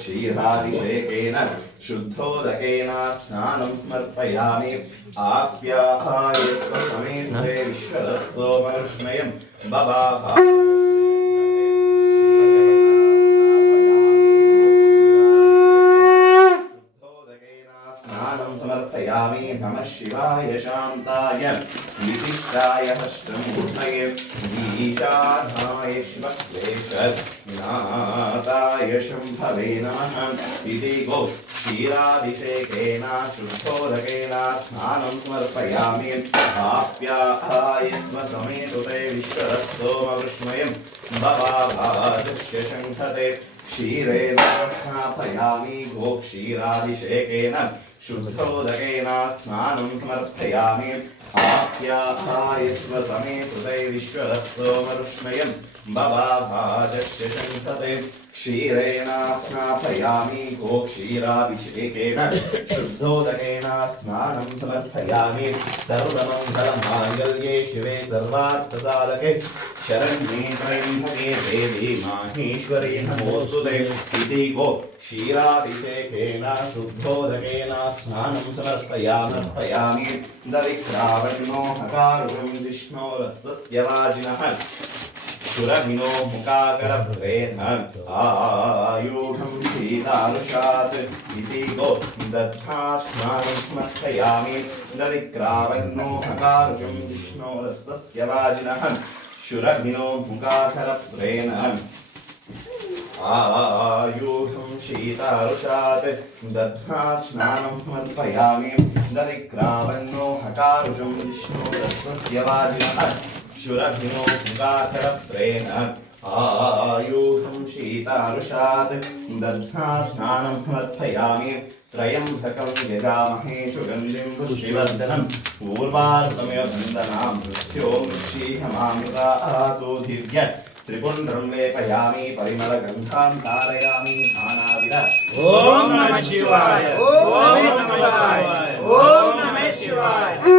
क्षीराभिषेकेन शुद्धोदकेन स्नानं समर्पयामि आप्यायस्वसमेते विश्वदस्तोमकृष्णयं बबाभा समर्पयामि नमः शिवाय शान्ताय विशिष्टाय हस्तमूर्तये ईशानाय श्वक्लेशनाथाय शम्भवे नमः इति गो क्षीराभिषेकेन शुद्धोदकेन स्नानं समर्पयामि आप्याय स्वसमेतुते विश्वदस्तोमकृष्णयं बबाभाजस्य शङ्खते क्षीरेण स्नापयामि गो क्षीराभिषेकेन शुद्धोदकेन स्नानं समर्पयामि आप्याय स्वसमेतुते विश्वदस्तोमकृष्णयं बबाभाजस्य शङ्खते क्षीरेण स्नापयामि गो क्षीराभिषेकेन शुद्धोदकेन स्नानं समर्पयामि सर्वमङ्गलमाङ्गल्ये शिवे सर्वार्थसाधके शरण्ये त्र्यम्बके देवी माहेश्वरी नमोस्तुते इति गो क्षीराभिषेकेन शुद्धोदकेन स्नानं समर्पयामि दविक्रावणो हकारुं विष्णोरस्तस्य वाजिनः सुरभिनो मुखाकरभ्रेण आयुधं सीतानुषात् इति गो दद्धा स्नानं समर्पयामि दविक्रावणो हकारुं विष्णोरस्तस्य वाजिनः शुरभिनो मुखाकरभ्रेण आयुधं शीतारुषात् दद्धा स्नानं समर्पयामि दविक्रावणो हकारुषं विष्णोरस्तस्य वाजिनः शुरभिनो मुखाकरत्रेण आयुधं शीतारुषात् दद्धा स्नानं समर्पयामि त्रयम्बकं यजामहे सुगन्धिं पुष्टिवर्धनम् पूर्वार्धमेव बन्धनां मृत्यो मृक्षीहमामृतातोधिर्य त्रिपुण्ड्रं लेपयामि परिमलगन्धां धारयामि नानाविध ॐ नमः शिवाय ॐ नमः शिवाय ॐ नमः शिवाय ॐ